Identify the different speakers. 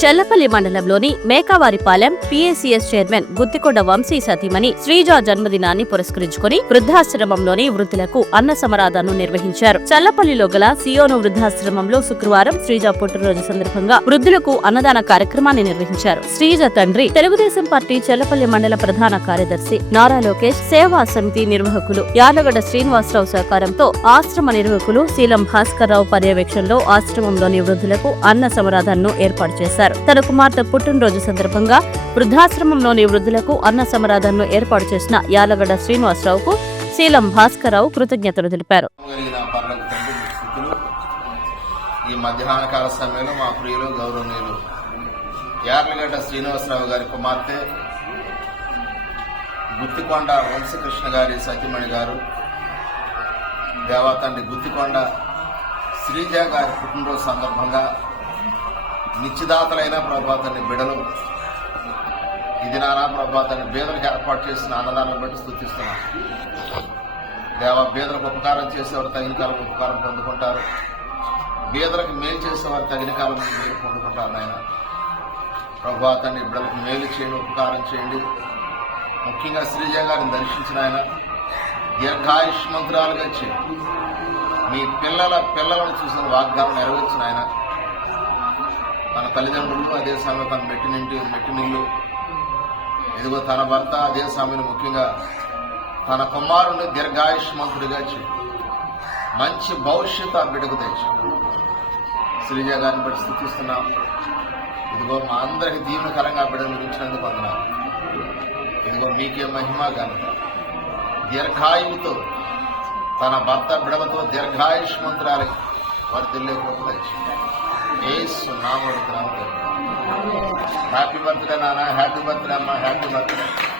Speaker 1: చెల్లపల్లి మండలంలోని Mekavaripalem PACS chairman Guthikonda Vamsi సతీమణి శ్రీజ జన్మదినాన్ని పురస్కరించుకుని వృద్ధాశ్రమంలోని వృద్ధులకు అన్న సమరాధాను నిర్వహించారు. చల్లపల్లిలో గల సియోను వృద్ధాశ్రమంలో శుక్రవారం శ్రీజ పుట్టినరోజు సందర్భంగా వృద్ధులకు అన్నదాన కార్యక్రమాన్ని నిర్వహించారు. శ్రీజ తండ్రి తెలుగుదేశం పార్టీ చెల్లపల్లి మండల ప్రధాన కార్యదర్శి నారా లోకేష్ సేవా సమితి నిర్వాహకులు యార్లగడ్డ శ్రీనివాసరావు సహకారంతో ఆశ్రమ నిర్వాహకులు శీలం భాస్కర్ రావు పర్యవేక్షణలో ఆశ్రమంలోని వృద్ధులకు అన్న సమరాధాన్ని ఏర్పాటు చేశారు. తన కుమార్తె పుట్టినరోజు సందర్భంగా వృద్ధాశ్రమంలోని వృద్ధులకు అన్న సమరాధనను ఏర్పాటు చేసిన యాలగడ్డ శ్రీనివాసరావుకు శీలం భాస్కరరావు కృతజ్ఞతలు తెలిపారు.
Speaker 2: ఈ మధ్యాహ్న కాల సమయంలో మా ప్రియులు గౌరవనీయులు యార్లగడ్డ శ్రీనివాసరావు గారి కుమార్తె గుత్తికొండ వంశకృష్ణ గారి సత్యమణి గారు దేవాతండ్రి గుత్తికొండ శ్రీజ గారి పుట్టినరోజు సందర్భంగా నిశ్చిదాతలైన ప్రభాతాన్ని బిడలు ఇది నానా ప్రభాతాన్ని బీదలకు ఏర్పాటు చేసిన అన్నదానం బట్టి స్థుతిస్తున్నాను దేవ బీదలకు ఉపకారం చేసేవారు తగిన కాలం ఉపకారం పొందుకుంటారు. బీదలకు మేలు చేసేవారు తగిన కాలం మేలు పొందుకుంటారు నాయన. ప్రభాతాన్ని బిడలకు బిడ్డలకు మేలు చేయండి ఉపకారం చేయండి. ముఖ్యంగా శ్రీజ గారిని దర్శించిన ఆయన దీర్ఘాయుష్మంతురాలుగా చేయండి. మీ పిల్లల పిల్లలను చూసిన వాగ్దానం నెరవేర్చిన ఆయన. తన తల్లిదండ్రులు అదే సమయంలో తన మెట్టినింటి మెట్టినిల్లు ఇదిగో తన భర్త అదే సమయంలో ముఖ్యంగా తన కుమారుని దీర్ఘాయుష్మంతుడిగా చేయి మంచి భవిష్యత్తు ఆ బిడ్డకు తెచ్చు శ్రీజ గారిని బట్టి స్థుతిస్తున్నాం. ఇదిగో మా అందరికి దీవెనకరంగా ఆ బిడ్డను గురించినందుకు వందనాలు. ఇదిగో మీకే మహిమ ఘనత దీర్ఘాయువుతో తన భర్త బిడలతో దీర్ఘాయుష్మంతురాలకి వర్తిల్లే కృప తెచ్చు ఏసు నామడుతున్నాం హ్యాపీ బర్త్డే నాన్న హ్యాపీ బర్త్డే అమ్మ happy birthday happy birthday Sreeja గారికి హ్యాపీ బర్త్డే